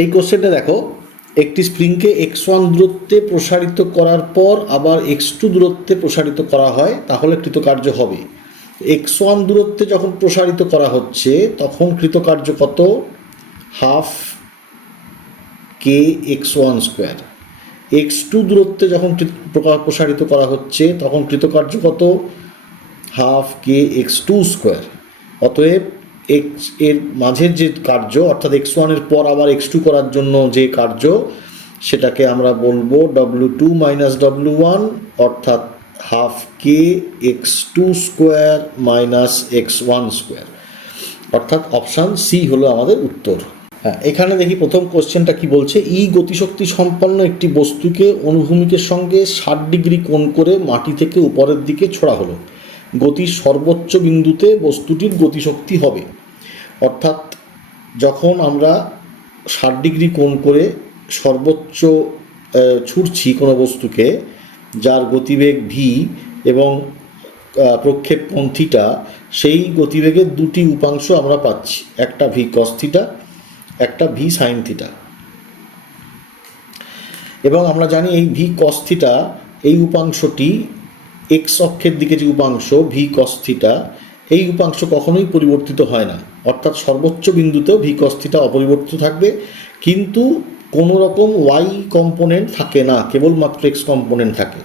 এই কোশ্চেনটা দেখো, একটি স্প্রিংকে x1 দূরত্বে প্রসারিত করার পর আবার x2 দূরত্বে প্রসারিত করা হয়, তাহলে কৃতকার্য হবে। x1 দূরত্বে যখন প্রসারিত করা হচ্ছে তখন কৃতকার্য কত? হাফ কে x1 স্কোয়ার। x2 দূরত্বে যখন প্রসারিত করা হচ্ছে তখন কৃতকার্য কত? হাফ কে x2 স্কোয়ার। অতএব এক্স এর মাঝের যে কার্য, অর্থাৎ x1 এর পর আবার x2 করার জন্য যে কার্য, সেটাকে আমরা বলবো W2 মাইনাস W1, অর্থাৎ হাফ কে x2 square minus x1 square, অর্থাৎ অপশান সি হলো আমাদের উত্তর। হ্যাঁ, এখানে দেখি প্রথম কোশ্চেনটা কি বলছে। গতিশক্তি সম্পন্ন একটি বস্তুকে অনুভূমিকের সঙ্গে 60 ডিগ্রি কোণ করে মাটি থেকে উপরের দিকে ছোড়া হলো। গতির সর্বোচ্চ বিন্দুতে বস্তুটির গতিশক্তি হবে। অর্থাৎ যখন আমরা 60 ডিগ্রি কোণ করে সর্বোচ্চ ছুটছি কোনো বস্তুকে, যার গতিবেগ ভি এবং প্রক্ষেপণ থিটা, সেই গতিবেগের দুটি উপাংশ আমরা পাচ্ছি, একটা ভি কস থিটা, একটা ভি সাইন থিটা। এবং আমরা জানি এই ভি কস থিটা, এই উপাংশটি এক্স অক্ষের দিকে যে উপাংশ ভি কস থিটা, এই উপাংশ কখনোই পরিবর্তিত হয় না। অর্থাৎ সর্বোচ্চ বিন্দুতেও ভি কস থিটা অপরিবর্তিত থাকবে, কিন্তু কোনো রকম ওয়াই কম্পোনেন্ট থাকে না, কেবলমাত্র এক্স কম্পোনেন্ট থাকে।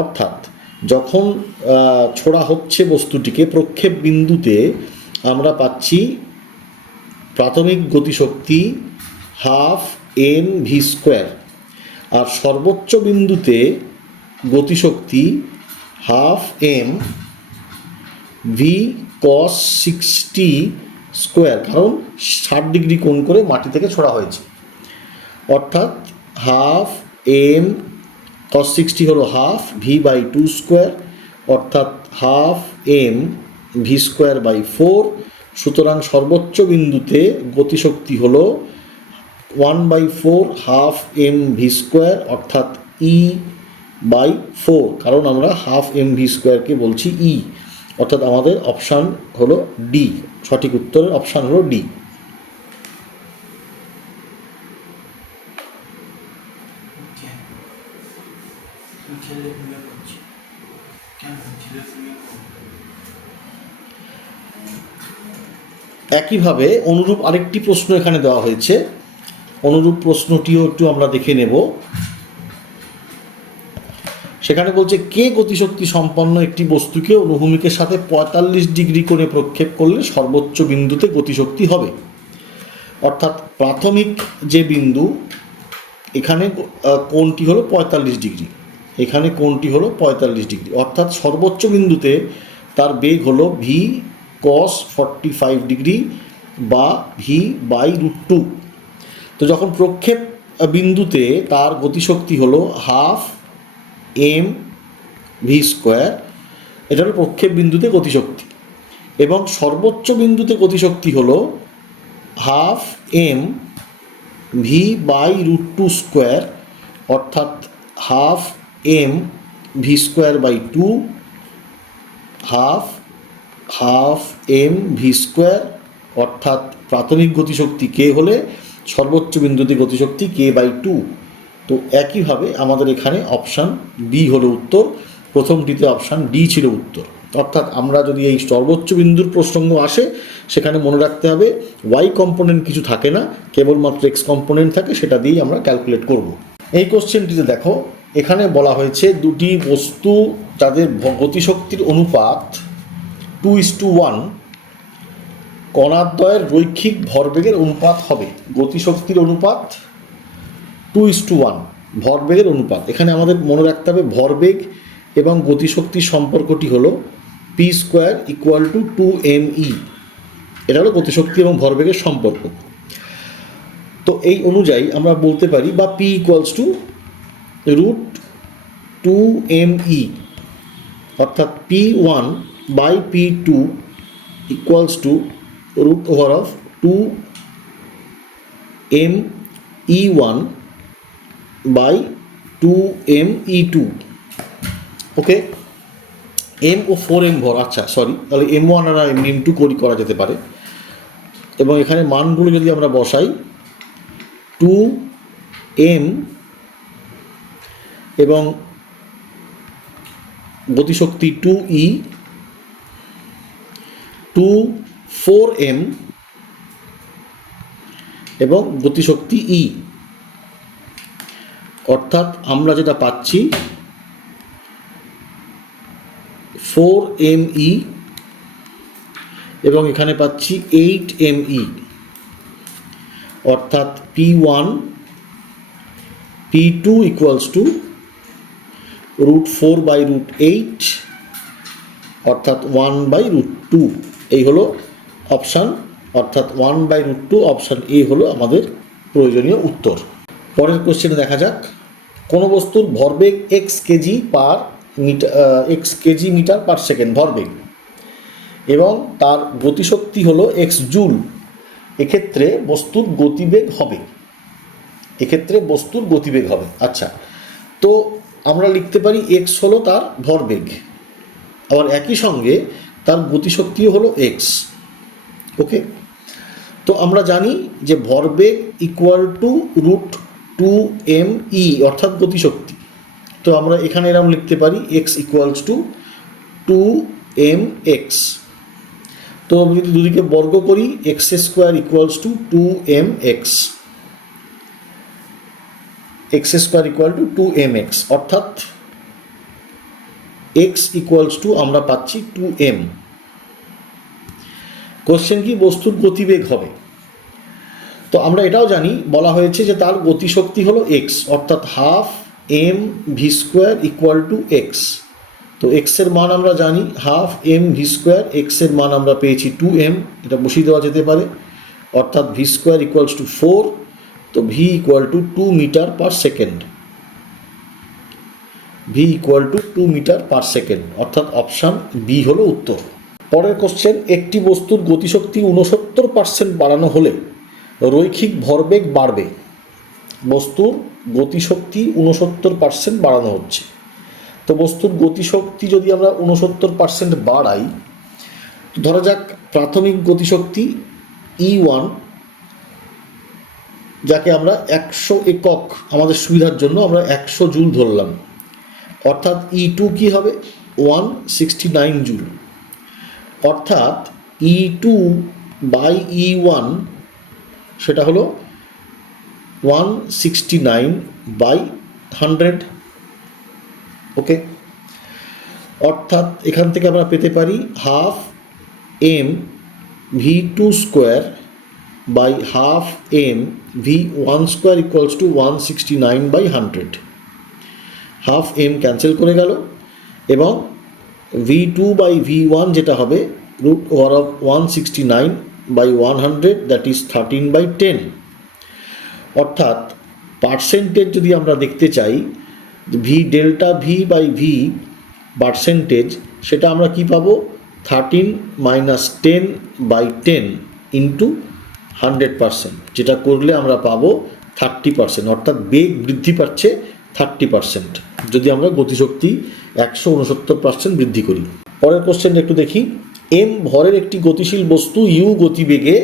অর্থাৎ যখন ছোড়া হচ্ছে বস্তুটিকে প্রক্ষেপ বিন্দুতে, আমরা পাচ্ছি প্রাথমিক গতিশক্তি হাফ এম ভি স্কোয়ার, আর সর্বোচ্চ বিন্দুতে গতিশক্তি হাফ এম ভি কস 60 স্কোয়ার, কারণ 60 ডিগ্রি কোণ করে মাটি থেকে ছোড়া হয়েছে। অর্থাৎ হাফ এম কস 60 হলো হাফ ভি বাই 2 স্কোয়ার, অর্থাৎ half M V square by 4। সুতরাং সর্বোচ্চ বিন্দুতে গতিশক্তি হলো 1/4 হাফ এম ভি স্কোয়ার, অর্থাৎ ই বাই 4, কারণ আমরা হাফ এম ভি স্কোয়ারকে বলছি ই। অর্থাৎ আমাদের অপশান হলো ডি, সঠিক উত্তরের অপশান হলো ডি। একইভাবে অনুরূপ আরেকটি প্রশ্ন এখানে দেওয়া হয়েছে, অনুরূপ প্রশ্নটিও একটু আমরা দেখে নেব। সেখানে বলছে কে গতিশক্তি সম্পন্ন একটি বস্তুকে অনুভূমিকের সাথে 45 ডিগ্রি কোণে প্রক্ষেপ করলে সর্বোচ্চ বিন্দুতে গতিশক্তি হবে। অর্থাৎ প্রাথমিক যে বিন্দু, এখানে কোণটি হলো 45 ডিগ্রি, এখানে কোণটি হলো 45 ডিগ্রি, অর্থাৎ সর্বোচ্চ বিন্দুতে তার বেগ হলো ভি কস 45 ডিগ্রি বা ভি বাই √2। তো যখন প্রক্ষেপ বিন্দুতে তার গতিশক্তি হলো হাফ এম ভি স্কোয়ার, এটা হলো প্রক্ষেপ বিন্দুতে গতিশক্তি, এবং সর্বোচ্চ বিন্দুতে গতিশক্তি হলো half M V by √2 square, অর্থাৎ half M V square by 2 half M V square, অর্থাৎ প্রাথমিক গতিশক্তি কে হলে সর্বোচ্চ বিন্দুতে গতিশক্তি কে বাই 2। তো একইভাবে আমাদের এখানে অপশান বি হলো উত্তর, প্রথমটিতে অপশান ডি ছিল উত্তর। অর্থাৎ আমরা যদি এই সর্বোচ্চ বিন্দুর প্রসঙ্গ আসে, সেখানে মনে রাখতে হবে ওয়াই কম্পোনেন্ট কিছু থাকে না, কেবলমাত্র এক্স কম্পোনেন্ট থাকে, সেটা দিয়েই আমরা ক্যালকুলেট করব। এই কোশ্চেনটিতে দেখো, এখানে বলা হয়েছে দুটি বস্তু যাদের গতিশক্তির অনুপাত 2:1, কণাদ্বয়ের রৈখিক ভরবেগের অনুপাত হবে। গতিশক্তির অনুপাত 2:1, ভরবেগের অনুপাত। এখানে আমাদের মনে রাখতে হবে ভরবেগ এবং গতিশক্তির সম্পর্কটি হলো P square equal to 2mE। এটা হলো গতিশক্তি এবং ভরবেগের সম্পর্ক। তো এই অনুযায়ী আমরা বলতে পারি, বা পি ইকুয়ালস টু √2mE, অর্থাৎ P1 by P2 equals to √2mE1 by 2mE2। Okay, m ও 4m ভর, আচ্ছা সরি, তাহলে m1 আর m2 করা যেতে পারে। এবং এখানে মানগুলো যদি আমরা বসাই, 2m এবং গতিশক্তি 2e 4m এবং গতিশক্তি e, অর্থাৎ আমরা যেটা পাচ্ছি 4me এবং এখানে পাচ্ছি 8me, অর্থাৎ P1 P2 ইকুয়ালস টু √4/8 অর্থাৎ 1/√2। এই হলো অপশান, অর্থাৎ 1/√2 অপশান এ হলো আমাদের প্রয়োজনীয় উত্তর। পরের কোশ্চেনে দেখা যাক, কোনো বস্তুর ভরবেগ x KG metre per second ভরবেগ এবং তার গতিশক্তি হলো x জুল, এক্ষেত্রে বস্তুর গতিবেগ হবে। আচ্ছা, তো আমরা লিখতে পারি x হলো তার ভরবেগ, আবার একই সঙ্গে তার গতিশক্তিও হলো x। ওকে, তো আমরা জানি যে ভরবেগ ইকুয়াল টু √2me অর্থাৎ গতিশক্তি। তো আমরা এখানে এরকম লিখতে পারি x ইকুয়ালস টু 2mx। তো আমি যদি দুদিকে বর্গ করি x² equals to 2mx, x² equal to 2mx, অর্থাৎ x ইকুয়ালস টু আমরা পাচ্ছি 2m। কোশ্চেন কি, বস্তুর গতিবেগ হবে। তো আমরা এটাও জানি, বলা হয়েছে যে তার গতিশক্তি হলো x, অর্থাৎ half mv² equal to x। তো x এর মান আমরা জানি হাফ mv², x এর মান আমরা পেয়েছি 2m, এটা বসিয়ে দেওয়া যেতে পারে, অর্থাৎ v² ইকুয়ালস টু 4। তো v equal to 2 metre per second, v equal to 2 metre per second, অর্থাৎ অপশান বি হলো উত্তর। পরের কোশ্চেন, একটি বস্তুর গতিশক্তি 69% বাড়ানো হলে রৈখিক ভরবেগ বাড়বে। বস্তুর গতিশক্তি 69% বাড়ানো হচ্ছে। তো বস্তুর গতিশক্তি যদি আমরা 69% বাড়াই, ধরা যাক প্রাথমিক গতিশক্তি E1, যাকে আমরা 100 একক, আমাদের সুবিধার জন্য আমরা 100 জুল ধরলাম, অর্থাৎ E2 কি হবে 169 জুল, অর্থাৎ E2/E1 সেটা হলো 169/100। ওকে, অর্থাৎ এখান থেকে আমরা পেতে পারি half m v2² by half m v1² equals to 169/100। Half m cancel করে গেল এবং v2/v1 যেটা হবে √169/100, দ্যাট ইজ 13/10। অর্থাৎ পার্সেন্টেজ যদি আমরা দেখতে চাই, ভি ডেল্টা v/v পার্সেন্টেজ, সেটা আমরা কি পাবো 13 - 10/10 ইন্টু 100%, যেটা করলে আমরা পাবো 30%, অর্থাৎ বেগ বৃদ্ধি পাচ্ছে 30% যদি আমরা গতিশক্তি 169% বৃদ্ধি করি। পরের কোশ্চেনটা একটু দেখি, m ভরের একটি গতিশীল বস্তু u গতিবেগে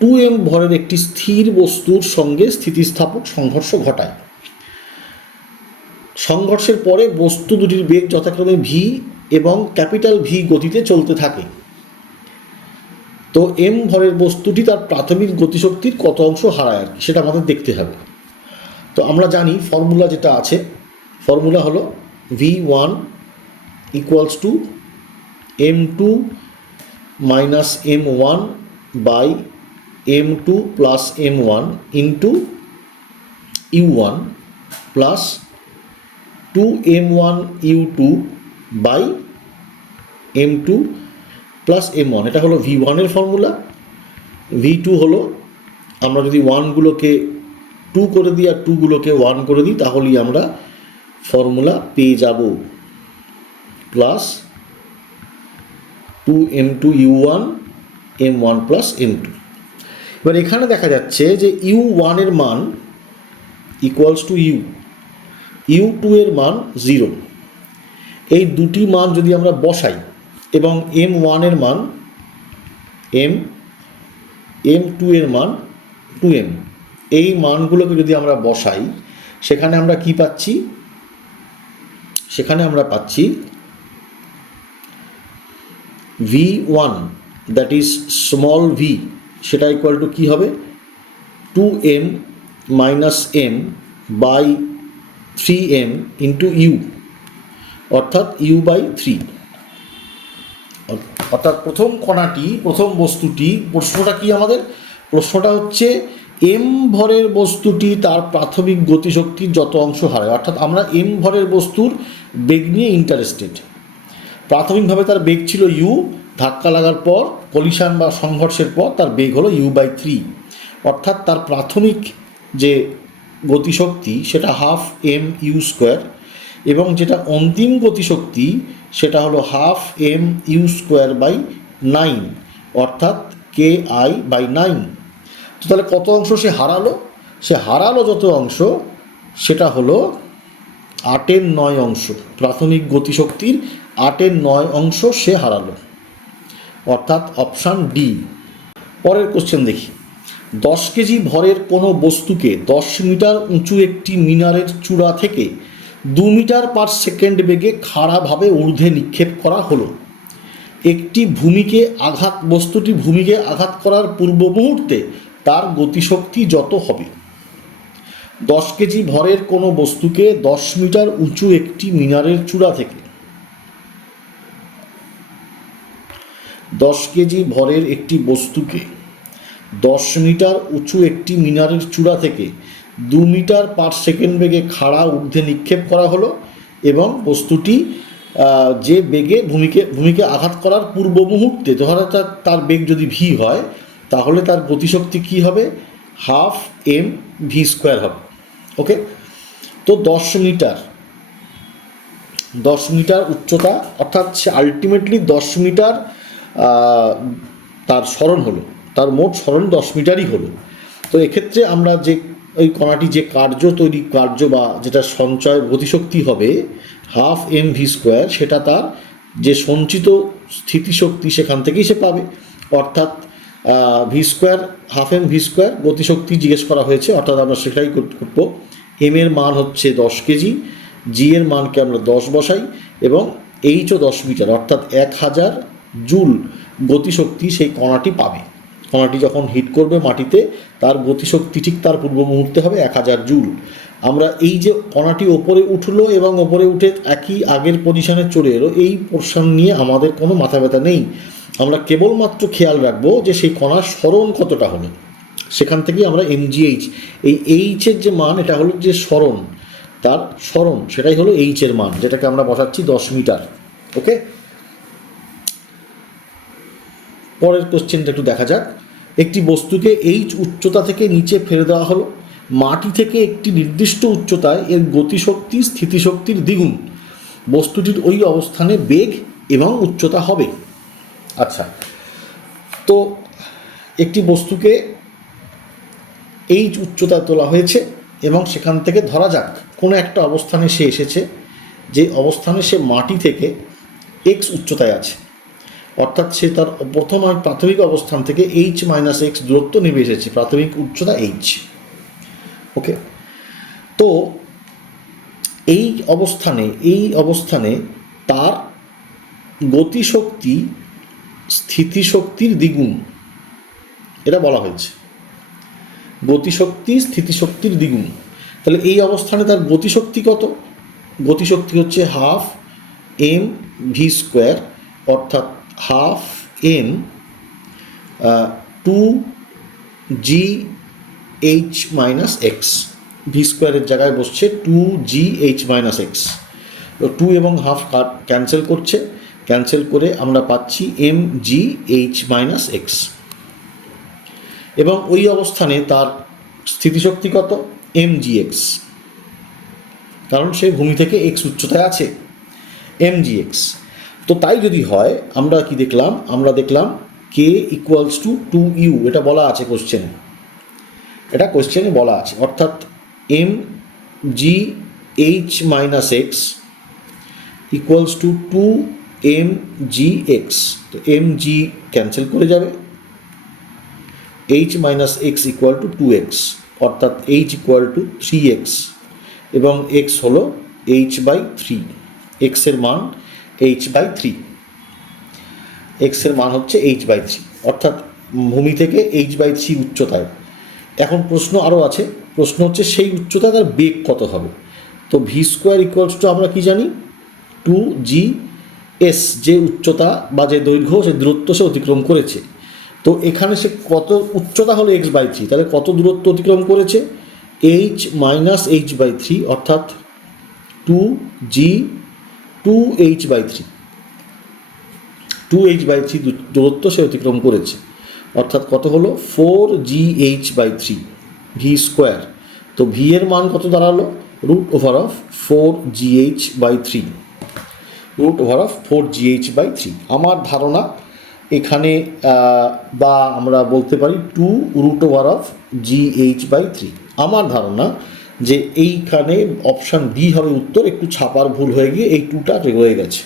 2m ভরের একটি স্থির বস্তুর সঙ্গে স্থিতিস্থাপক সংঘর্ষ ঘটায়। সংঘর্ষের পরে বস্তু দুটির বেগ যথাক্রমে v এবং ক্যাপিটাল V গতিতে চলতে থাকে। তো m ভরের বস্তুটি তার প্রাথমিক গতিশক্তির কত অংশ হারায় আর কি, সেটা আমাদের দেখতে হবে। তো আমরা জানি ফর্মুলা যেটা আছে, ফর্মুলা হলো v1 equals to m2 minus m1 by m2 plus m1 into u1 plus 2m1 u2 by m2 plus m1। এটা হলো v1 এর ফর্মুলা। v2 হলো, আমরা যদি 1গুলোকে 2 করে দিই আর 2গুলোকে 1 করে দিই, তাহলেই আমরা ফর্মুলা পেয়ে যাব, plus 2m2 u1 m1 plus m2। এবার এখানে দেখা যাচ্ছে যে u1 এর মান ইকুয়ালস টু u2 এর মান 0। এই দুটি মান যদি আমরা বসাই এবং m1 এর মান m2 এর মান 2m, এই মানগুলোকে যদি আমরা বসাই, সেখানে আমরা কি পাচ্ছি? সেখানে আমরা পাচ্ছি v1 that is small v, সেটা ইকুয়াল টু কী হবে? 2m minus m by 3m into u, অর্থাৎ ইউ বাই 3। অর্থাৎ প্রথম কণাটি, প্রথম বস্তুটি, প্রশ্নটা কি আমাদের? প্রশ্নটা হচ্ছে এম ভরের বস্তুটি তার প্রাথমিক গতিশক্তির যত অংশ হারায়। অর্থাৎ আমরা এম ভরের বস্তুর বেগ নিয়ে ইন্টারেস্টেড। প্রাথমিকভাবে তার বেগ ছিল ইউ, ধাক্কা লাগার পর, কলিশন বা সংঘর্ষের পর তার বেগ হলো ইউ বাই 3। অর্থাৎ তার প্রাথমিক যে গতিশক্তি সেটা হাফ এম ইউ স্কোয়ার, এবং যেটা অন্তিম গতিশক্তি সেটা হলো half m u square by 9, অর্থাৎ কে আই বাই 9। তো তাহলে কত অংশ সে হারালো? সে হারালো যত অংশ সেটা হলো 8/9 অংশ। প্রাথমিক গতিশক্তির 8/9 অংশ সে হারালো, অর্থাৎ অপশান ডি। পরের কোশ্চেন দেখি। 10 কেজি ভরের কোনো বস্তুকে 10 মিটার উঁচু একটি মিনারের চূড়া থেকে 2 মিটার পার সেকেন্ড বেগে খাড়াভাবে ঊর্ধ্বে নিক্ষেপ করা হলো। বস্তুটি ভূমিকে আঘাত করার পূর্ব মুহূর্তে তার গতিশক্তি যত হবে। 10 কেজি ভরের কোনো বস্তুকে 10 মিটার উঁচু একটি মিনারের চূড়া থেকে 10 কেজি ভরের একটি বস্তুকে 10 মিটার উঁচু একটি মিনারের চূড়া থেকে 2 মিটার পার সেকেন্ড বেগে খাড়া ঊর্ধ্বে নিক্ষেপ করা হলো, এবং বস্তুটি যে বেগে ভূমিকে আঘাত করার পূর্ব মুহূর্তে, ধরা তার বেগ যদি ভি হয়, তাহলে তার গতিশক্তি কী হবে? হাফ এম ভি স্কোয়ার হবে। ওকে, তো 10 মিটার উচ্চতা, অর্থাৎ সে আলটিমেটলি 10 মিটার তার সরণ হলো, তার মোট সরণ 10 মিটারই হলো। তো এক্ষেত্রে আমরা যে ওই কণাটি যে কার্য বা যেটা সঞ্চয় গতিশক্তি হবে হাফ এম ভি স্কোয়ার, সেটা তার যে সঞ্চিত স্থিতিশক্তি সেখান থেকেই সে পাবে। অর্থাৎ v square, half M V square গতিশক্তি জিজ্ঞেস করা হয়েছে, অর্থাৎ আমরা সেটাই করব। এম এর মান হচ্ছে 10 কেজি, জি এর মানকে আমরা 10 বসাই, এবং এইচও 10 মিটার, অর্থাৎ 1000 জুল গতিশক্তি সেই কণাটি পাবে। কণাটি যখন হিট করবে মাটিতে, তার গতিশক্তি ঠিক তার পূর্ব মুহূর্তে হবে 1000 জুল। আমরা এই যে কণাটি ওপরে উঠলো এবং ওপরে উঠে একই আগের পজিশনে চলে এলো, এই পোর্শন নিয়ে আমাদের কোনো মাথা ব্যথা নেই। আমরা কেবলমাত্র খেয়াল রাখবো যে সেই কণার সরণ কতটা হবে, সেখান থেকেই আমরা এমজিএইচ, এই এইচের যে মান, এটা হলো যে সরণ, তার সরণ সেটাই হলো এইচের মান, যেটাকে আমরা বসাচ্ছি 10 মিটার। ওকে, পরের কোশ্চেনটা একটু দেখা যাক। একটি বস্তুকে এইচ উচ্চতা থেকে নিচে ফেলে দেওয়া হলো। মাটি থেকে একটি নির্দিষ্ট উচ্চতায় এর গতিশক্তি স্থিতিশক্তির দ্বিগুণ। বস্তুটির ওই অবস্থানে বেগ এবং উচ্চতা হবে। আচ্ছা, তো একটি বস্তুকে এইচ উচ্চতায় তোলা হয়েছে, এবং সেখান থেকে ধরা যাক কোনো একটা অবস্থানে সে এসেছে, যে অবস্থানে সে মাটি থেকে এক্স উচ্চতায় আছে, অর্থাৎ সে তার প্রাথমিক অবস্থান থেকে এইচ মাইনাস এক্স দূরত্ব নেমে এসেছে, প্রাথমিক উচ্চতা এইচ। ওকে, তো এই অবস্থানে তার গতিশক্তি স্থিতিশক্তির দ্বিগুণ, এটা বলা হয়েছে, গতিশক্তি স্থিতিশক্তির দ্বিগুণ। তাহলে এই অবস্থানে তার গতিশক্তি কত? গতিশক্তি হচ্ছে হাফ এম ভি স্কোয়ার, অর্থাৎ half m 2 GH minus x. V স্কোয়ারের জায়গায় বসছে 2 GH মাইনাস এক্স। তো 2 এবং হাফ ক্যান্সেল করছে, ক্যান্সেল করে আমরা পাচ্ছি MGH মাইনাস এক্স। এবং ওই অবস্থানে তার স্থিতিশক্তি কত? MGX, কারণ সে ভূমি থেকে এক্স উচ্চতায় আছে, MGX। তো তাই যদি হয়, আমরা কি দেখলাম? আমরা দেখলাম K ইকুয়ালস টু 2U, এটা বলা আছে কোশ্চেনে, এটা কোশ্চেনে বলা আছে, অর্থাৎ MGH minus x equals to 2MGX। তো MG ক্যান্সেল করে যাবে, H minus x equal to 2X। অর্থাৎ এইচ ইকুয়াল টু 3x এবং এক্স হলো h/3, এক্সের মান h/3, এক্সের মান হচ্ছে h/3, অর্থাৎ ভূমি থেকে h/3 উচ্চতায়। এখন প্রশ্ন আরও আছে, প্রশ্ন হচ্ছে সেই উচ্চতায় তার বেগ কত হবে। তো ভি স্কোয়ার ইকুয়ালস টু আমরা কি জানি 2GS, যে উচ্চতা বা যে দৈর্ঘ্য সে দূরত্ব সে অতিক্রম করেছে। তো এখানে সে কত উচ্চতা হলো x/3, তাহলে কত দূরত্ব অতিক্রম করেছে h মাইনাস h/3, অর্থাৎ 2h/3 দূরত্ব সে অতিক্রম করেছে, অর্থাৎ কত হলো 4gh/3 ভি স্কোয়ার। তো ভি এর মান কত দাঁড়ালো √4gh/3 আমার ধারণা এখানে বা আমরা বলতে পারি 2√gh/3। আমার ধারণা যে এইখানে অপশান ডি হবে উত্তর, একটু ছাপার ভুল হয়ে গিয়ে এই 2টা রয়ে গেছে,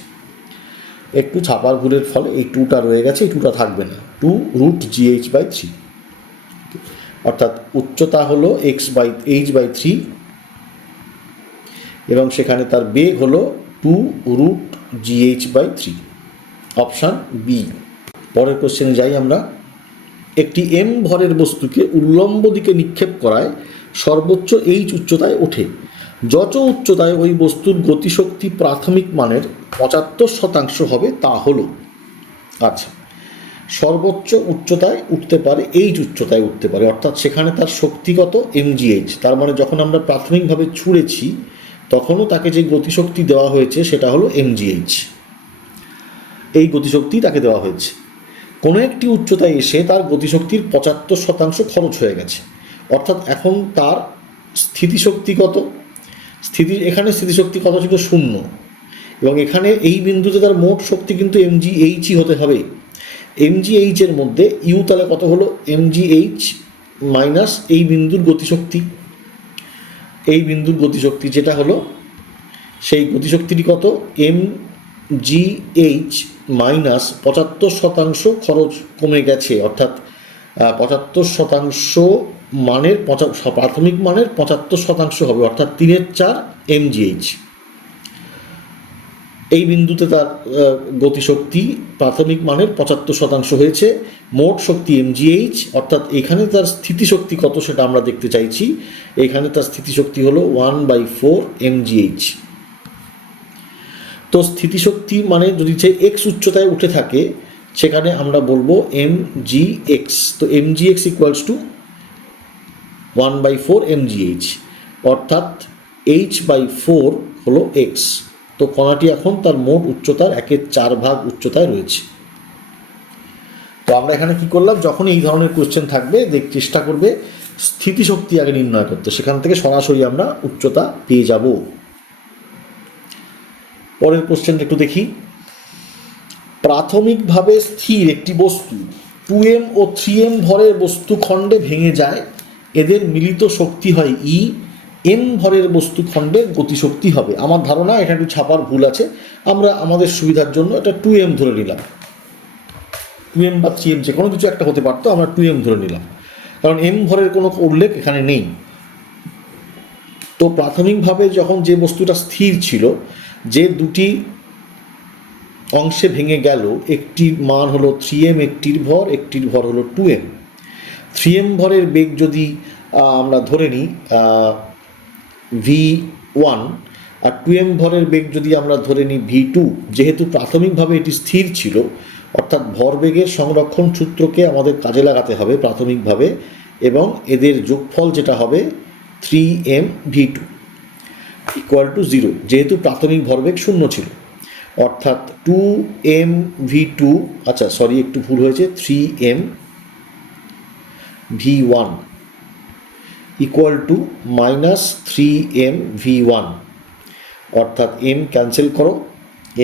একটু ছাপার ভুলের ফলে এই 2টা রয়ে গেছে, এই 2টা থাকবে না, 2√gh/3, অর্থাৎ উচ্চতা হলো h/3 এবং সেখানে তার বেগ হলো 2√gh/3, অপশান বি। পরের কোশ্চেনে যাই আমরা। একটি m ভরের বস্তুকে উল্লম্ব দিকে নিক্ষেপ করায় সর্বোচ্চ h উচ্চতায় ওঠে। যত উচ্চতায় ওই বস্তুর গতিশক্তি প্রাথমিক মানের 75% হবে তা হলো। আচ্ছা, সর্বোচ্চ উচ্চতায় উঠতে পারে, h উচ্চতায় উঠতে পারে, অর্থাৎ সেখানে তার শক্তিগত mgh, তার মানে যখন আমরা প্রাথমিকভাবে ছুঁড়েছি তখনও তাকে যে গতিশক্তি দেওয়া হয়েছে সেটা হলো mgh, এই গতিশক্তি তাকে দেওয়া হয়েছে। কোনো একটি উচ্চতায় এসে তার গতিশক্তির 75% খরচ হয়ে গেছে, অর্থাৎ এখন তার স্থিতিশক্তি কত, এখানে স্থিতিশক্তি কত ছিল 0, এবং এখানে এই বিন্দুতে তার মোট শক্তি কিন্তু mgh হতে হবে। mgh এর মধ্যে ইউ তাহলে কত হলো mgh মাইনাস এই বিন্দুর গতিশক্তি, এই বিন্দুর গতিশক্তি যেটা হলো সেই গতিশক্তিটি কত mgh মাইনাস 75% খরচ কমে গেছে, অর্থাৎ 75% মানের প্রাথমিক মানের 75% হবে, অর্থাৎ 3/4 mgh। এই বিন্দুতে তার গতিশক্তি প্রাথমিক মানের 75% হয়েছে, মোট শক্তি mgh, অর্থাৎ এখানে তার স্থিতিশক্তি কত সেটা আমরা দেখতে চাইছি। এখানে তার স্থিতিশক্তি হলো 1/4 mgh। তো স্থিতিশক্তি মানে যদি সে এক্স উচ্চতায় উঠে থাকে সেখানে আমরা বলবো mgx। তো mgx ইকুয়ালস টু 1/4 mgh, অর্থাৎ h/4 হলো x। তো কণাটি এখন তার মোট উচ্চতার 1/4 উচ্চতায় রয়েছে। তো আমরা এখানে কি করলাম, যখন এই ধরনের কোশ্চেন থাকবে চেষ্টা করবে স্থিতিশক্তি আগে নির্ণয় করতে, সেখান থেকে সরাসরি আমরা উচ্চতা পেয়ে যাব। পরের কোশ্চেনটা একটু দেখি। প্রাথমিকভাবে স্থির একটি বস্তু 2m ও 3m ভরের বস্তু খণ্ডে ভেঙে যায়, এদের মিলিত শক্তি হয় E, m ভরের বস্তু খণ্ডের গতিশক্তি হবে। আমার ধারণা এটা একটু ছাপার ভুল আছে, আমরা আমাদের সুবিধার জন্য এটা 2m ধরে নিলাম, 2m বা 3m যে কোনো কিছু একটা হতে পারতো, আমরা 2m ধরে নিলাম, কারণ m ভরের কোনো উল্লেখ এখানে নেই। তো প্রাথমিকভাবে যখন যে বস্তুটা স্থির ছিল, যে দুটি অংশে ভেঙে গেল, একটির মান হলো 3m, একটির ভর হলো 2m। 3m ভরের বেগ যদি আমরা ধরে নিই v1 আর 2m ভরের বেগ যদি আমরা ধরে নিই v2, যেহেতু প্রাথমিকভাবে এটি স্থির ছিল, অর্থাৎ ভরবেগের সংরক্ষণ সূত্রকে আমাদের কাজে লাগাতে হবে প্রাথমিকভাবে, এবং এদের যোগফল যেটা হবে 3m v2 ইকুয়াল টু 0, যেহেতু প্রাথমিক ভরবেগ 0 ছিল, অর্থাৎ 2m v2, আচ্ছা সরি একটু ভুল হয়েছে, 3m v1 equal to minus 3m v1, অর্থাৎ m ক্যান্সেল করো,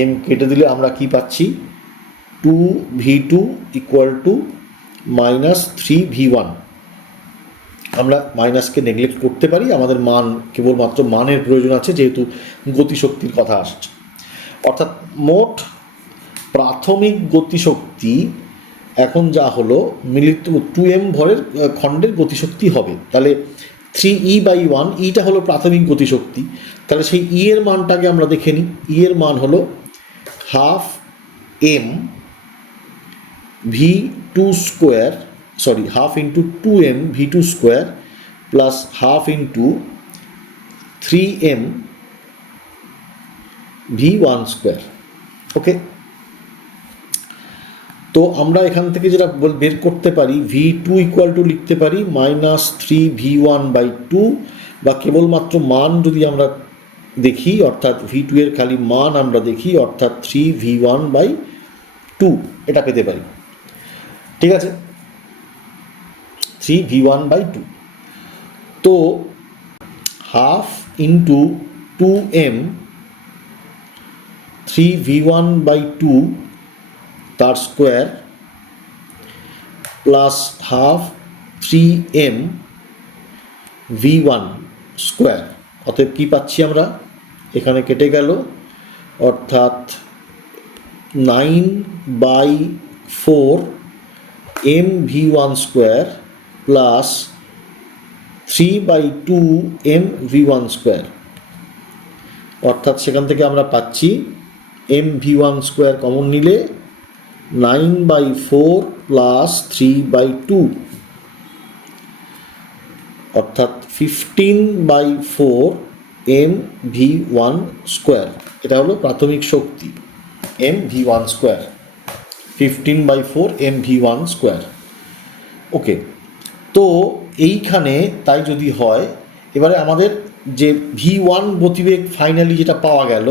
m কেটে দিলে আমরা কি পাচ্ছি 2v2 equal to minus 3v1। আমরা মাইনাসকে নেগলেক্ট করতে পারি, আমাদের মান কেবলমাত্র মানের প্রয়োজন আছে যেহেতু গতিশক্তির কথা আসছে, অর্থাৎ মোট প্রাথমিক গতিশক্তি এখন যা হলো মিলিত 2m ভরের খণ্ডের গতিশক্তি হবে। তাহলে 3E/1, ইটা হলো প্রাথমিক গতিশক্তি, তাহলে সেই ই এর মানটাকে আমরা দেখে নিই। ই এর মান হলো half M half into 2m v2 square plus half into 3m v1 square. Okay, তো আমরা এখান থেকে যেটা বের করতে পারি, v2 ইকুয়াল টু লিখতে পারি -3v1/2, বা কেবলমাত্র মান যদি আমরা দেখি, অর্থাৎ v2 এর খালি মান আমরা দেখি, অর্থাৎ 3v1/2 এটা পেতে পারি। ঠিক আছে, 3v1/2। তো হাফ ইন্টু 2m 3v1/2 তার square plus half 3m v1 square. অতএব কী পাচ্ছি আমরা, এখানে কেটে গেল, অর্থাৎ 9/4 m v1 square plus 3/2 m v1 square, অর্থাৎ সেখান থেকে আমরা পাচ্ছি m v1 স্কোয়ার কমন নিলে 9/4 প্লাস 3/2, অর্থাৎ 15/4 m v1 স্কোয়ার। এটা হলো প্রাথমিক শক্তি m v1 square, 15/4 m v1 square. Okay, তো এইখানে তাই যদি হয়, এবারে আমাদের যে v1 গতিবেগ ফাইনালি যেটা পাওয়া গেল,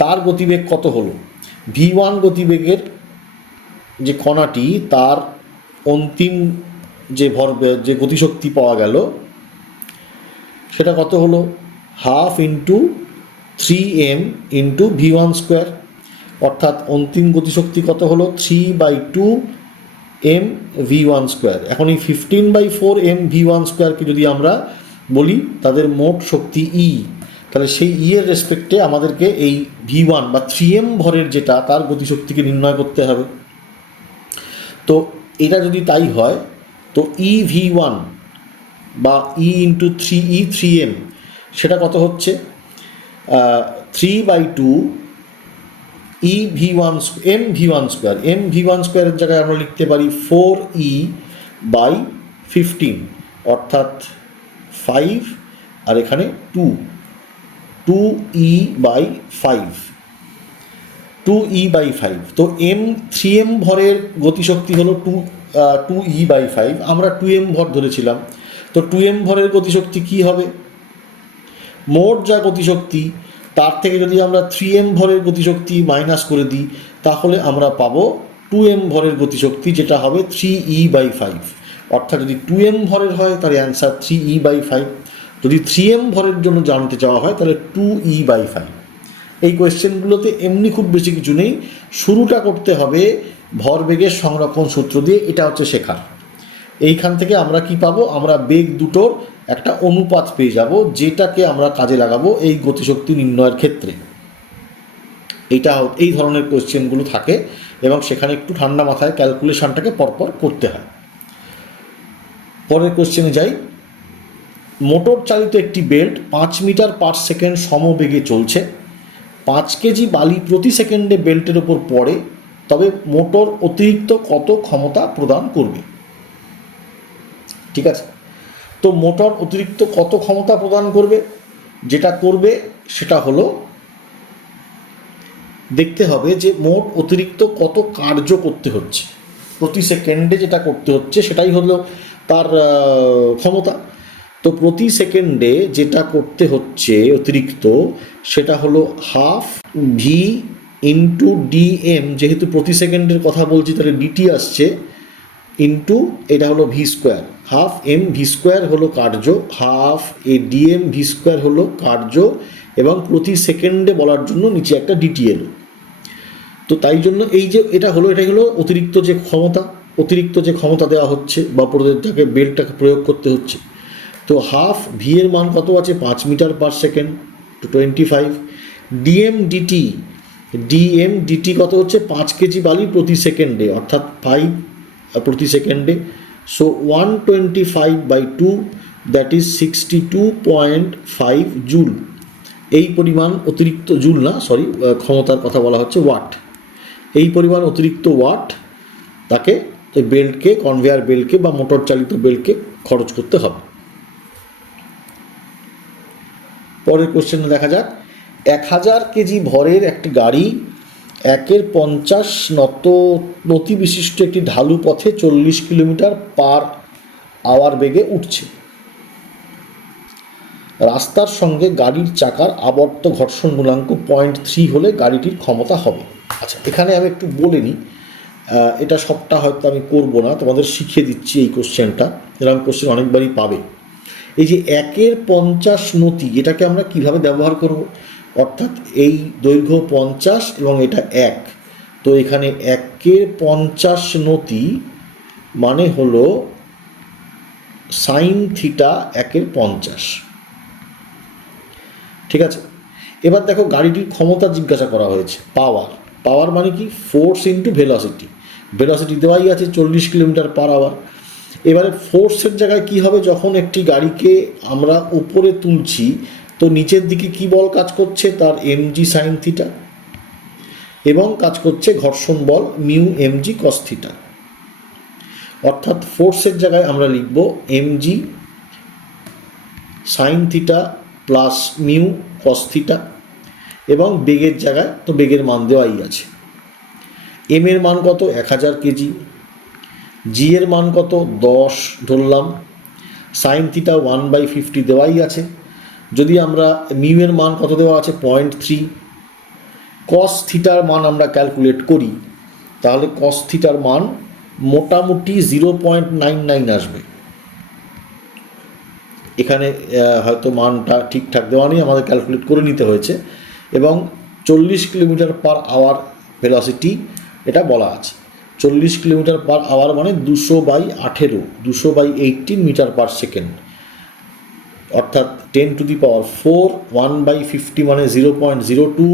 তার গতিবেগ কত হলো? v1 গতিবেগের যে কণাটি, তার অন্তিম যে গতিশক্তি পাওয়া গেল, সেটা কত হলো? Half into 3m into v1 square, অর্থাৎ অন্তিম গতিশক্তি কত হলো? 3/2 m v1 স্কোয়ার। এখন এই 15/4 m v1 স্কোয়ারকে যদি আমরা বলি তাদের মোট শক্তি ই, তাহলে সেই ই এর রেসপেক্টে আমাদেরকে এই v1 বা 3m ভরের যেটা, তার গতিশক্তিকে নির্ণয় করতে হবে। তো এটা যদি তাই হয়, তো ই v1 বা ই ইন্টু 3m সেটা কত হচ্ছে? 3/2 ই v1 m v1 square. m v1 স্কোয়ারের জায়গায় আমরা লিখতে পারি 4e/15, অর্থাৎ 5 আর এখানে 2e/5, 2e/5। তো m 3m ভরের গতিশক্তি হলো 2e/5, আমরা 2m ভর ধরেছিলাম। তো 2m ভরের গতিশক্তি কি হবে? মোট যা গতিশক্তি তার থেকে যদি আমরা 3m ভরের গতিশক্তি মাইনাস করে দিই, তাহলে আমরা পাবো 2m ভরের গতিশক্তি, যেটা হবে 3e/5। অর্থাৎ যদি 2m ভরের হয় তাহলে অ্যান্সার 3e/5, যদি 3m ভরের জন্য জানতে চাওয়া হয় তাহলে 2e/5। এই কোয়েশ্চেনগুলোতে এমনি খুব বেশি কিছু নেই, শুরুটা করতে হবে ভরবেগের সংরক্ষণ সূত্র দিয়ে, এটা হচ্ছে শেখার। এইখান থেকে আমরা কি পাবো? আমরা বেগ দুটোর একটা অনুপাত পেয়ে যাব, যেটাকে আমরা কাজে লাগাবো এই গতিশক্তি নির্ণয়ের ক্ষেত্রে। এই ধরনের কোয়েশ্চেনগুলো থাকে এবং সেখানে একটু ঠান্ডা মাথায় ক্যালকুলেশনটাকে পরপর করতে হয়। পরের কোয়েশ্চেনে যাই। মোটর চালিত একটি বেল্ট 5 মিটার পার সেকেন্ড সমবেগে চলছে। 5 কেজি বালি প্রতি সেকেন্ডে বেল্টের ওপর পড়ে, তবে মোটর অতিরিক্ত কত ক্ষমতা প্রদান করবে? ঠিক আছে, তো মোটর অতিরিক্ত কত ক্ষমতা প্রদান করবে? যেটা করবে সেটা হলো দেখতে হবে যে মোট অতিরিক্ত কত কার্য করতে হচ্ছে, প্রতি সেকেন্ডে যেটা করতে হচ্ছে সেটাই হলো তার ক্ষমতা। তো প্রতি সেকেন্ডে যেটা করতে হচ্ছে অতিরিক্ত, সেটা হলো হাফ ভি ইন্টু ডিএম, যেহেতু প্রতি সেকেন্ডের কথা বলছি তাহলে ডিটি আসছে, ইন্টু এটা হলো v square. Half M V square হলো কার্য, half a dm v square হলো কার্য, এবং প্রতি সেকেন্ডে বলার জন্য নিচে একটা ডিটি এলো। তো তাই জন্য এই যে এটাই হলো অতিরিক্ত যে ক্ষমতা দেওয়া হচ্ছে বা যাকে বেল্টটাকে প্রয়োগ করতে হচ্ছে। তো হাফ ভি এর মান কত আছে? 5 metre per second, to 25। Dm dt কত হচ্ছে? 5 কেজি বালি প্রতি সেকেন্ডে, অর্থাৎ 5 প্রতি সেকেন্ডে। So 125/2 that is 62.5 joule. এই পরিমাণ অতিরিক্ত জুল না, সরি, ক্ষমতার কথা বলা হচ্ছে ওয়াট। এই পরিমাণ অতিরিক্ত ওয়াট তাকে এই বেল্টকে, কনভেয়ার বেল্টকে বা মোটর চালিত বেল্টকে খরচ করতে হবে। পরের কোশ্চেনে দেখা যাক, 1000 কেজি ভরের একটি গাড়ি 1/50 নতি বিশিষ্ট একটি ঢালু পথে 40 কিলোমিটার/আওয়ার বেগে উঠছে। রাস্তার সঙ্গে গাড়ির চাকার আবর্ত ঘর্ষণ গুণাঙ্ক 0.3 হলে গাড়িটির ক্ষমতা হবে। আচ্ছা, এখানে আমি একটু বলে নিই, এটা সবটা হয়তো আমি করব না, তোমাদের শিখিয়ে দিচ্ছি এই কোশ্চেনটা। এরকম কোশ্চেন অনেকবারই পাবে। এই যে 1/50 নতি, এটাকে আমরা কিভাবে ব্যবহার করব? অর্থাৎ এই দৈর্ঘ্য 50 এবং এটা 1, তো এখানে 1/50 নতি মানে হলো সাইন থিটা 1/50। ঠিক আছে, এবার দেখো গাড়িটির ক্ষমতা জিজ্ঞাসা করা হয়েছে, পাওয়ার। পাওয়ার মানে কি? Force into velocity. ভেলোসিটি দেওয়াই আছে 40 কিলোমিটার/আওয়ার। এবারে ফোর্সের জায়গায় কি হবে? যখন একটি গাড়িকে আমরা উপরে তুলছি, তো নিচের দিকে কি বল কাজ করছে? তার mg সাইন থিটা, এবং কাজ করছে ঘর্ষণ বল মিউ mg কস থিটা। অর্থাৎ ফোর্সের জায়গায় আমরা লিখব mg sine theta plus mu cos theta, এবং বেগের জায়গায় তো বেগের মান দেওয়াই আছে। এম এর মান কত? 1000 কেজি। জি এর মান কত? 10 ধরলাম। সাইন থিটা 1/50 দেওয়াই আছে। যদি আমরা মিউ এর মান কত দেওয়া আছে? 0.3। কস থিটার মান আমরা ক্যালকুলেট করি, তাহলে কস থিটার মান মোটামুটি 0.99 আসবে। এখানে হয়তো মানটা ঠিকঠাক দেওয়া নেই, আমাদের ক্যালকুলেট করে নিতে হয়েছে। এবং 40 কিলোমিটার/আওয়ার ভেলোসিটি এটা বলা আছে। 40 কিলোমিটার/আওয়ার মানে 200/18, 200/18 মিটার/সেকেন্ড, অর্থাৎ 10⁴। 1/50 মানে 0.02,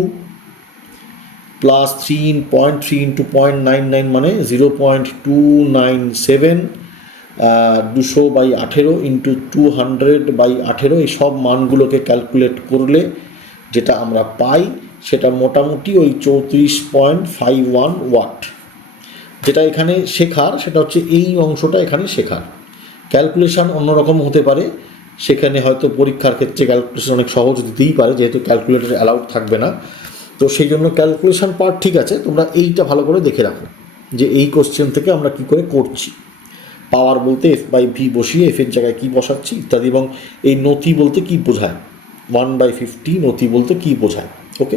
প্লাস 0.3 ইন্টু 0.99 মানে 0.297, 200/18 ইন্টু 200/18, এই সব মানগুলোকে ক্যালকুলেট করলে যেটা আমরা পাই সেটা মোটামুটি ওই 34.51 ওয়াট। যেটা এখানে শেখার সেটা হচ্ছে এই অংশটা এখানে শেখার। ক্যালকুলেশান অন্যরকম হতে পারে, সেখানে হয়তো পরীক্ষার ক্ষেত্রে ক্যালকুলেশন অনেক সহজ দিতেই পারে, যেহেতু ক্যালকুলেটর অ্যালাউড থাকবে না। তো সেই জন্য ক্যালকুলেশন পার্ট ঠিক আছে, তোমরা এইটা ভালো করে দেখে রাখো যে এই কোশ্চেন থেকে আমরা কি করে করছি। পাওয়ার বলতে F/V বসিয়ে এফের জায়গায় কী বসাচ্ছি ইত্যাদি, এবং এই নতি বলতে কি বোঝায়, 1/50 নতি বলতে কি বোঝায়। ওকে,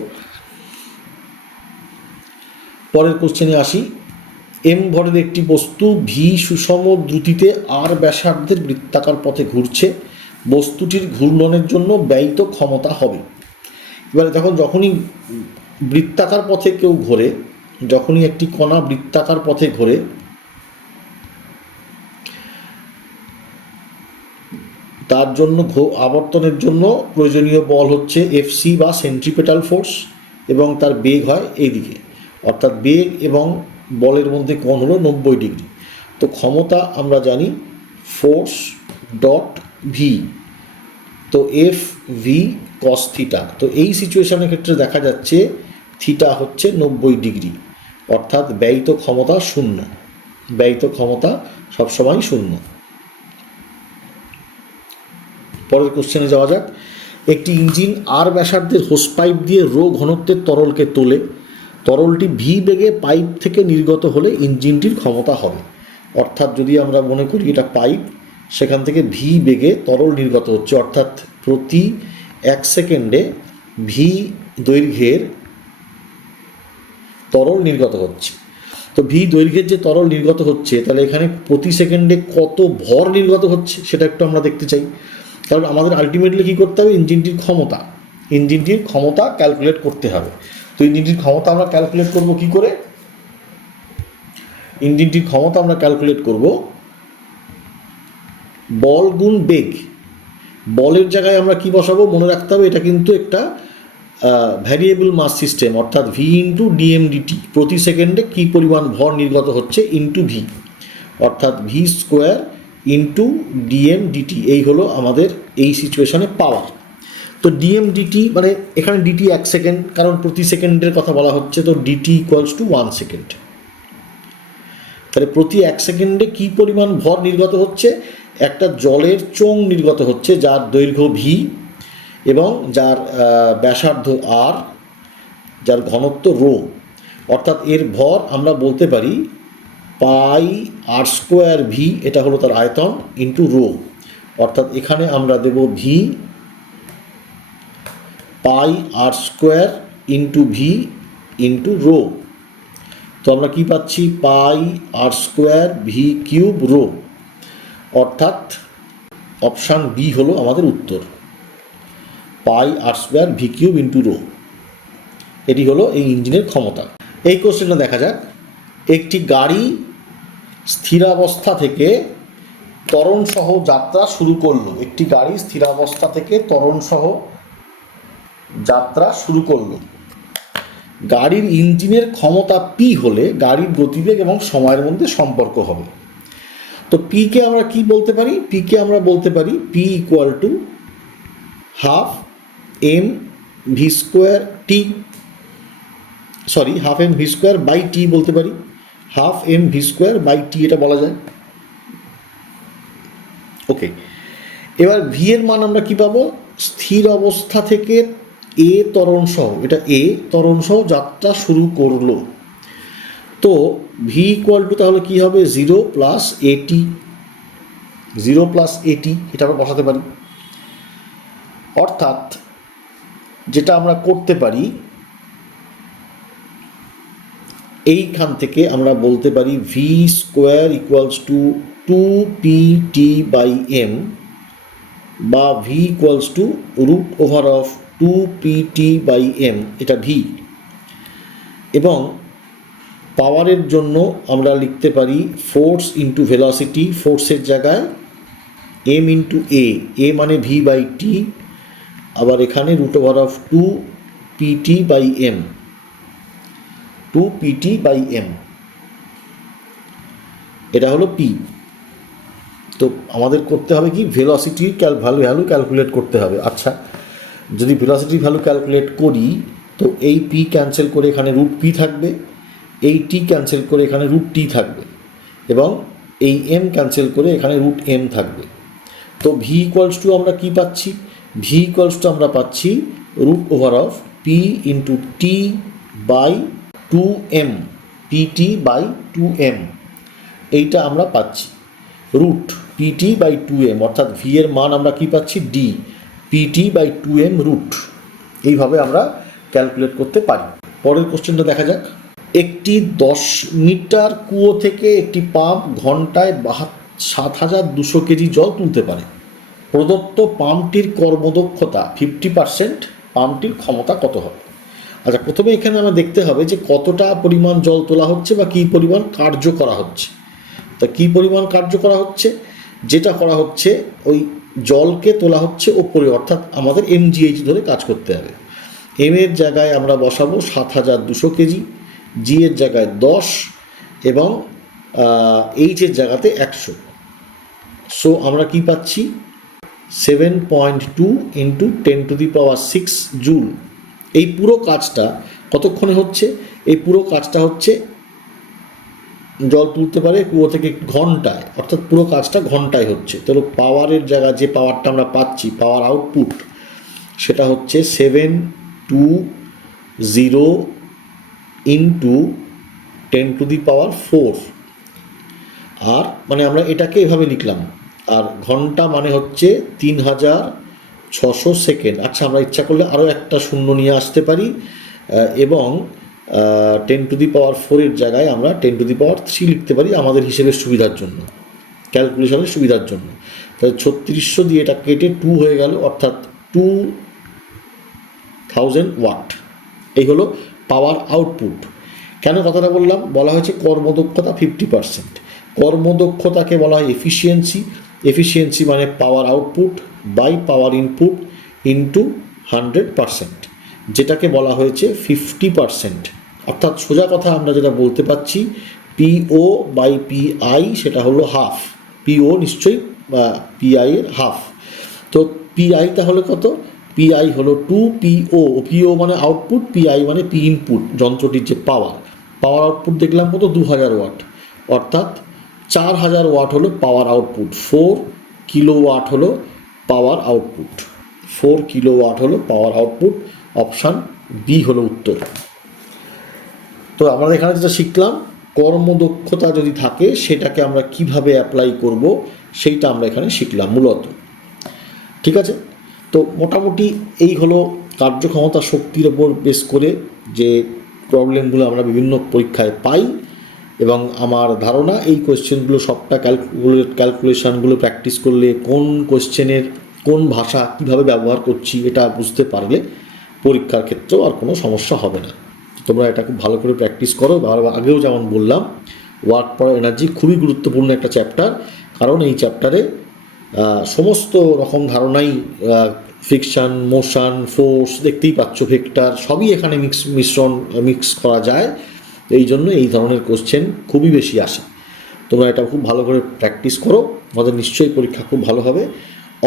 পরের কোশ্চেনে আসি। এম ভরের একটি বস্তু ভি সুষম দ্রুতিতে আর ব্যাসার্ধের বৃত্তাকার পথে ঘুরছে, বস্তুটির ঘূর্ণনের জন্য ব্যয়িত ক্ষমতা হবে। এবারে যখনই বৃত্তাকার পথে কেউ ঘোরে, যখনই একটি কণা বৃত্তাকার পথে ঘোরে, তার জন্য আবর্তনের জন্য প্রয়োজনীয় বল হচ্ছে Fc বা সেন্ট্রিপেটাল ফোর্স, এবং তার বেগ হয় এইদিকে, অর্থাৎ বেগ এবং বলের মধ্যে কোণ হলো 90 ডিগ্রি। তো ক্ষমতা আমরা জানি ফোর্স ডট ভি, তো এফ ভি কস থিটা। তো এই সিচুয়েশনের ক্ষেত্রে দেখা যাচ্ছে থিটা হচ্ছে 90 ডিগ্রি, অর্থাৎ ব্যয়িত ক্ষমতা শূন্য। ব্যয়িত ক্ষমতা সবসময় শূন্য। পরের কোশ্চেনে যাওয়া যাক। একটি ইঞ্জিন আর ব্যাসার্ধের হোস পাইপ দিয়ে রো ঘনত্বের তরলকে তোলে। তরলটি ভি বেগে পাইপ থেকে নির্গত হলে ইঞ্জিনটির ক্ষমতা হবে। অর্থাৎ যদি আমরা মনে করি এটা পাইপ, সেখান থেকে ভি বেগে তরল নির্গত হচ্ছে, অর্থাৎ প্রতি 1 সেকেন্ডে ভি দৈর্ঘ্যের তরল নির্গত হচ্ছে। তো ভি দৈর্ঘ্যের যে তরল নির্গত হচ্ছে, তাহলে এখানে প্রতি সেকেন্ডে কত ভর নির্গত হচ্ছে সেটা একটু আমরা দেখতে চাই। কারণ আমাদের আলটিমেটলি কী করতে হবে? ইঞ্জিনটির ক্ষমতা ক্যালকুলেট করতে হবে। তো ইঞ্জিনটির ক্ষমতা আমরা ক্যালকুলেট করব কি করে? ইঞ্জিনটির ক্ষমতা আমরা ক্যালকুলেট করব বল গুণ বেগ। বলের জায়গায় আমরা কি বসাবো মনে রাখতে হবে, এটা কিন্তু একটা ভ্যারিয়েবল মাস সিস্টেম, অর্থাৎ ভি ইন্টু ডিএমডিটি, প্রতি সেকেন্ডে কী পরিমাণ ভর নির্গত হচ্ছে ইন্টু ভি, অর্থাৎ v square into dm dt, এই হলো আমাদের এই সিচুয়েশনে পাওয়ার। তো ডিএম ডিটি মানে এখানে ডিটি 1 সেকেন্ড, কারণ প্রতি সেকেন্ডের কথা বলা হচ্ছে, তো ডিটি ইকুয়ালস টু 1 সেকেন্ড। তাহলে প্রতি 1 সেকেন্ডে কী পরিমাণ ভর নির্গত হচ্ছে? একটা জলের চোঙ নির্গত হচ্ছে যার দৈর্ঘ্য ভি এবং যার ব্যাসার্ধ আর, যার ঘনত্ব রো, অর্থাৎ এর ভর আমরা বলতে পারি পাই আর স্কোয়ার ভি, এটা হলো তার আয়তন, ইন্টু রো, অর্থাৎ এখানে আমরা দেব V pi R square into V into rho. তো আমরা কি পাচ্ছি? Pi R square V cube rho, অর্থাৎ অপশান বি হলো আমাদের উত্তর, pi R square V cube into rho. এটি হলো এই ইঞ্জিনের ক্ষমতা। এই কোশ্চেনটা দেখা যাক। একটি গাড়ি স্থিরাবস্থা থেকে ত্বরণসহ যাত্রা শুরু করলো। একটি গাড়ি স্থিরাবস্থা থেকে ত্বরণসহ যাত্রা শুরু করলো। গাড়ির ইঞ্জিনের ক্ষমতা পি হলে গাড়ির গতিবেগ এবং সময়ের মধ্যে সম্পর্ক হবে। তো পিকে আমরা কি বলতে পারি? পিকে আমরা বলতে পারি P equal to half M V square T, sorry half M V square by T বলতে পারি, half M V square by T এটা বলা যায়। ওকে, এবার ভি এর মান আমরা কি পাবো? স্থির অবস্থা থেকে এ ত্বরণ সহ, এটা এ ত্বরণ সহ যাত্রা শুরু করলো। তো ভি ইকুয়াল টু তাহলে কী হবে? 0 প্লাস এটি, 0 প্লাস এটি, এটা আমরা বসাতে পারি। অর্থাৎ যেটা আমরা করতে পারি, এইখান থেকে আমরা বলতে পারি V square equals to 2pt by M, বা V equals to root over of 2pt by M, এটা ভি। এবং পাওয়ারের জন্য আমরা লিখতে পারি ফোর্স ইন্টু ভেলোসিটি, ফোর্সের জায়গায় এম ইন্টু এ মানে ভি বাই টি, আবার এখানে root over of 2pt by m, 2pt by M, এটা হলো পি। তো আমাদের করতে হবে কি? ভেলোসিটির ভ্যালু ক্যালকুলেট করতে হবে। আচ্ছা, যদি ভেলোসিটির ভ্যালু ক্যালকুলেট করি, তো এই পি ক্যান্সেল করে এখানে রুট পি থাকবে, এই টি ক্যান্সেল করে এখানে রুট টি থাকবে, এবং এই এম ক্যান্সেল করে এখানে রুট এম থাকবে। তো ভি ইকুয়ালস টু আমরা কি পাচ্ছি? ভি ইকুয়ালস টু আমরা পাচ্ছি root over of p into t by 2m, pt by 2m, এইটা আমরা পাচ্ছি রুট পিটি বাই 2m, অর্থাৎ ভি এর মান আমরা কি পাচ্ছি? D pt by 2m root. এইভাবে আমরা ক্যালকুলেট করতে পারি। পরের কোশ্চেনটা দেখা যাক। একটি 10 মিটার কুয়ো থেকে একটি পাম্প ঘন্টায় 7200 কেজি জল তুলতে পারে। প্রদত্ত পাম্পটির কর্মদক্ষতা 50%, পাম্পটির ক্ষমতা কত হবে? আচ্ছা, প্রথমে এখানে আমরা দেখতে হবে যে কতটা পরিমাণ জল তোলা হচ্ছে বা কী পরিমাণ কার্য করা হচ্ছে। তা কী পরিমাণ কার্য করা হচ্ছে? যেটা করা হচ্ছে ওই জলকে তোলা হচ্ছে ওপরে, অর্থাৎ আমাদের এমজিএইচ ধরে কাজ করতে হবে। এম এর জায়গায় আমরা বসাবো 7200 কেজি, জি এর জায়গায় 10 এবং এইচ এর জায়গাতে 100। সো আমরা কি পাচ্ছি? 7.2 ইন্টু 10⁶ জুল। এই পুরো কাজটা কতক্ষণে হচ্ছে? এই পুরো কাজটা হচ্ছে জল তুলতে পারে কুয়ো থেকে ঘন্টায়, অর্থাৎ পুরো কাজটা ঘন্টায় হচ্ছে। তাহলে পাওয়ারের জায়গায় যে পাওয়ারটা আমরা পাচ্ছি, পাওয়ার আউটপুট, সেটা হচ্ছে 720 ইন্টু 10⁴। আর মানে আমরা এটাকে এভাবে লিখলাম, আর ঘন্টা মানে হচ্ছে 3600 সেকেন্ড। আচ্ছা, আমরা ইচ্ছা করলে আরও একটা শূন্য নিয়ে আসতে পারি এবং 10⁴ এর জায়গায় আমরা 10⁻³ লিখতে পারি আমাদের হিসেবের সুবিধার জন্য, ক্যালকুলেশনের সুবিধার জন্য। তাহলে 3600 দিয়ে এটা কেটে 2 হয়ে গেল, অর্থাৎ 2000 ওয়াট। এই হলো পাওয়ার আউটপুট। কেন কথাটা বললাম? বলা হয়েছে কর্মদক্ষতা 50%। কর্মদক্ষতাকে বলা হয় এফিসিয়েন্সি। এফিসিয়েন্সি মানে power output by power input into 100%, যেটাকে বলা হয়েছে 50%। অর্থাৎ সোজা কথা আমরা যেটা বলতে পারছি, পিও বাই পিআই সেটা হলো হাফ, পিও নিশ্চয়ই পিআই এর হাফ। তো পিআই তাহলে কত? পিআই হলো 2 পিও মানে আউটপুট, পিআই মানে পি ইনপুট, যন্ত্রটির যে পাওয়ার আউটপুট দেখলাম কত 2000 ওয়াট, অর্থাৎ 4000 ওয়াট হলো পাওয়ার আউটপুট। 4 কিলোওয়াট হলো পাওয়ার আউটপুট, 4 কিলোওয়াট হলো পাওয়ার আউটপুট। অপশান বি হলো উত্তর। তো আমরা এখানে যেটা শিখলাম, কর্মদক্ষতা যদি থাকে সেটাকে আমরা কিভাবে অ্যাপ্লাই করব সেইটা আমরা এখানে শিখলাম মূলত। ঠিক আছে, তো মোটামুটি এই হলো কার্যক্ষমতা শক্তির ওপর বেস করে যে প্রবলেমগুলো আমরা বিভিন্ন পরীক্ষায় পাই, এবং আমার ধারণা এই কোয়েশ্চেনগুলো সবটা ক্যালকুলেশানগুলো প্র্যাকটিস করলে কোন কোয়েশ্চেনের কোন ভাষা কীভাবে ব্যবহার করছি এটা বুঝতে পারলে পরীক্ষার ক্ষেত্রেও আর কোনো সমস্যা হবে না। তোমরা এটা খুব ভালো করে প্র্যাকটিস করো। আগেও যেমন বললাম, ওয়ার্ক ফর এনার্জি খুবই গুরুত্বপূর্ণ একটা চ্যাপ্টার, কারণ এই চ্যাপ্টারে সমস্ত রকম ধারণাই, ফ্রিকশান, মোশন, ফোর্স দেখতেই পাচ্ছ, ভেক্টর সবই এখানে মিক্স করা যায়। এই জন্য এই ধরনের কোশ্চেন খুবই বেশি আসে। তোমরা এটা খুব ভালো করে প্র্যাকটিস করো, আমাদের নিশ্চয়ই পরীক্ষা খুব ভালো হবে।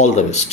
All the best.